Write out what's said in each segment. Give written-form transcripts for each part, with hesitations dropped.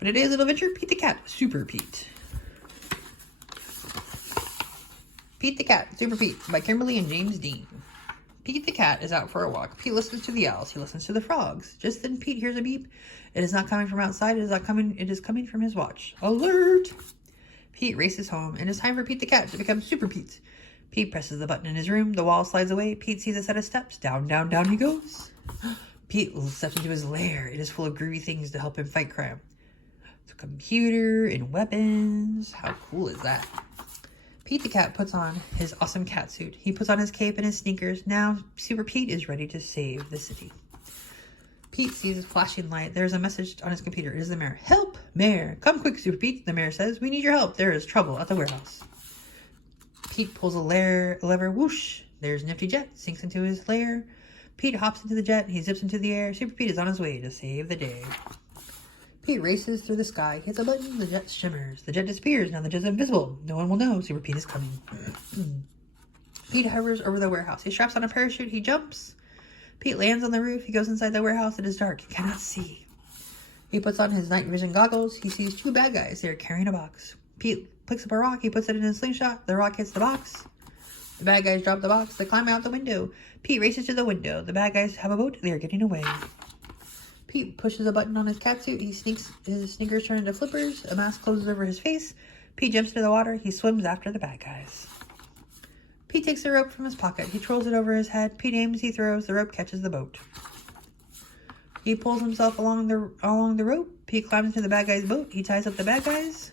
For today's little adventure, Pete the Cat, Super Pete. Pete the Cat, Super Pete, by Kimberly and James Dean. Pete the cat is out for a walk. Pete listens to the owls. He listens to the frogs. Just then Pete hears a beep. It is not coming from outside. It is coming from his watch. Alert! Pete races home, and it's time for Pete the cat to become Super Pete. Pete presses the button in his room. The wall slides away. Pete sees a set of steps. Down, down, down he goes. Pete steps into his lair. It is full of groovy things to help him fight crime. It's a computer and weapons. How cool is that? Pete the cat puts on his awesome cat suit. He puts on his cape and his sneakers. Now, Super Pete is ready to save the city. Pete sees a flashing light. There's a message on his computer. It is the mayor. Help, mayor. Come quick, Super Pete. The mayor says, we need your help. There is trouble at the warehouse. Pete pulls a lever. Whoosh. There's Nifty Jet. Sinks into his lair. Pete hops into the jet. He zips into the air. Super Pete is on his way to save the day. Pete races through the sky, hits a button, the jet shimmers. The jet disappears, now the jet's invisible. No one will know Super Pete is coming. Pete hovers over the warehouse. He straps on a parachute, he jumps. Pete lands on the roof, he goes inside the warehouse. It is dark, he cannot see. He puts on his night vision goggles. He sees two bad guys, they are carrying a box. Pete picks up a rock, he puts it in his slingshot. The rock hits the box. The bad guys drop the box, they climb out the window. Pete races to the window. The bad guys have a boat, they are getting away. Pete pushes a button on his catsuit. His sneakers turn into flippers. A mask closes over his face. Pete jumps into the water. He swims after the bad guys. Pete takes a rope from his pocket. He twirls it over his head. Pete aims. He throws. The rope catches the boat. He pulls himself along the rope. Pete climbs into the bad guy's boat. He ties up the bad guys.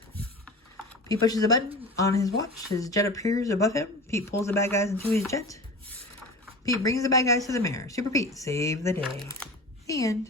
Pete pushes a button on his watch. His jet appears above him. Pete pulls the bad guys into his jet. Pete brings the bad guys to the mayor. Super Pete, save the day. The end.